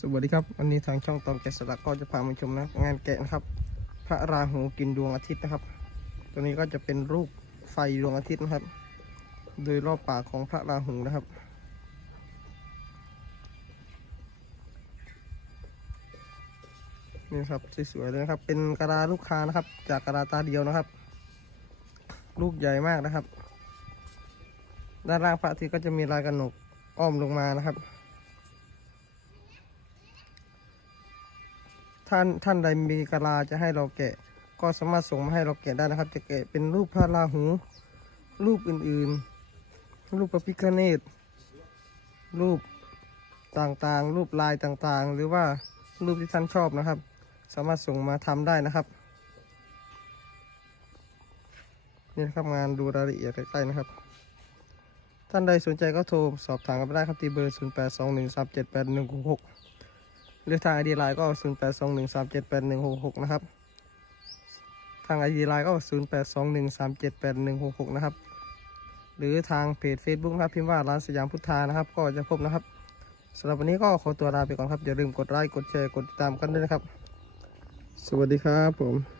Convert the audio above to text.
สวัสดีครับ วันนี้ทางช่องตองแกะสลักก็จะพามาชมนะ งานแกะนะครับ พระราหูกินดวงอาทิตย์นะครับ ตัวนี้ก็จะเป็นรูปไฟดวงอาทิตย์นะครับ โดยรอบปากของพระราหูนะครับ นี่ครับสวยๆเลยนะครับ เป็นกระดาลูกค้านะครับ จากกระดาตาเดียวนะครับ ลูกใหญ่มากนะครับ ด้านล่างพระอาทิตย์ก็จะมีลายกระหนกอ้อมลงมานะครับ ท่านท่านใดมีกะลาจะให้เราแกะ ก็สามารถส่งมาให้เราแกะได้นะครับ จะแกะเป็นรูปพระราหู รูปอื่นๆ รูปพระพิฆเนศรูปต่างๆ รูปลายต่างๆ หรือว่ารูปที่ท่านชอบนะครับ สามารถส่งมาทำได้นะครับนี่นะครับงานดูรายละเอียดใกล้ๆนะครับ ท่านใดสนใจก็โทรสอบถามกันไได้ครับที่เบอร์ 0821378166 หรือทางไอดีไลน์ก็ 0821378166 นะครับ ทางไอดีไลน์ก็ 0821378166 นะครับ หรือทางเพจ Facebook นะครับ พิมพ์ว่าร้านสยามพุทธานะครับ ก็จะพบนะครับสำหรับวันนี้ก็ขอตัวลาไปก่อนครับ อย่าลืมกดไลค์กดแชร์กดติดตามกันด้วยนะครับ สวัสดีครับผม